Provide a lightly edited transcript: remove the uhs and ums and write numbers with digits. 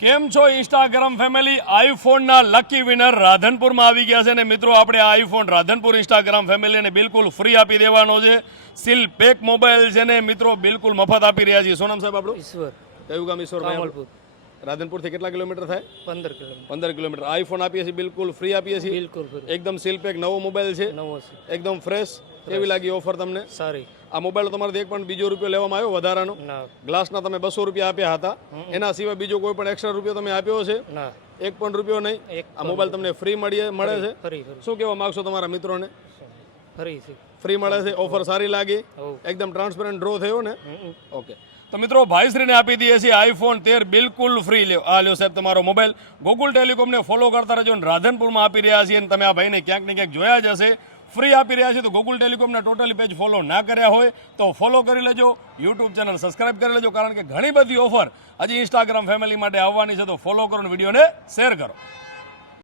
કેમ છો Instagram family? આઈફોનના lucky winner રાધનપુરમાં આવી ગયા છે ને મિત્રો, આપણે આ આઈફોન રાધનપુર ઇન્સ્ટાગ્રામ ફેમિલીને બિલકુલ ફ્રી આપી દેવાનો છે. સીલ પેક મોબાઈલ છે ને મિત્રો, બિલકુલ મફત આપી રહ્યા છીએ. શું નામ સાહેબ આપણું? ઈશ્વર કયું ગામ? ઈશ્વર. કમલપુર. રાધનપુરથી કેટલા કિલોમીટર થાય? 15 કિલોમીટર. 15 કિલોમીટર. આઈફોન આપીએ છીએ, બિલકુલ ફ્રી આપીએ છીએ. બિલકુલ free. એકદમ સીલ પેક નવો મોબાઈલ છે, નવો છે. એકદમ ફ્રેશ. કેવી લાગી ઓફર તમને? સારી. આ મોબાઈલ તમારાથી એક પણ બીજો રૂપિયો લેવામાં આવ્યો વધારાનો? ના ગ્લાસના તમે 200 રૂપિયા આપ્યા હતા, એના સિવાય બીજો કોઈ પણ એક્સ્ટ્રા રૂપિયો તમે આપ્યો છે? ના એક પણ રૂપિયો નહીં. એક આ મોબાઈલ તમને ફ્રી મળે છે. ફરી ફરી શું કહેવા માંગશો તમારા મિત્રોને? ફરી છે. ફ્રી મળે છે, ઓફર સારી લાગી, હોવ. એકદમ ટ્રાન્સપરન્ટ ડ્રો થયો ને? હમ. ઓકે. તો મિત્રો, ભાઈશ્રીને આપી દઈએ છીએ આઈફોન 13 બિલકુલ ફ્રી. લ્યો આ લ્યો સાહેબ તમારો મોબાઈલ. ગોકુલ ટેલિકોમને ફોલો કરતા રહેજો. અને રાધનપુરમાં આપી રહ્યા છીએ અને તમે આ ભાઈને ક્યાંક ને ક્યાંક જોયા જ હશે. ફ્રી આપી રહ્યા છે તો ગોકુલ ટેલિકોમના ટોટલી પેજ ફોલો ના કર્યા હોય તો ફોલો કરી લેજો. યુટ્યુબ ચેનલ સબસ્ક્રાઇબ કરી લેજો, કારણ કે ઘણી બધી ઓફર હજી ઇન્સ્ટાગ્રામ ફેમિલી માટે આવવાની છે. તો ફોલો કરો અને વિડીયોને શેર કરો.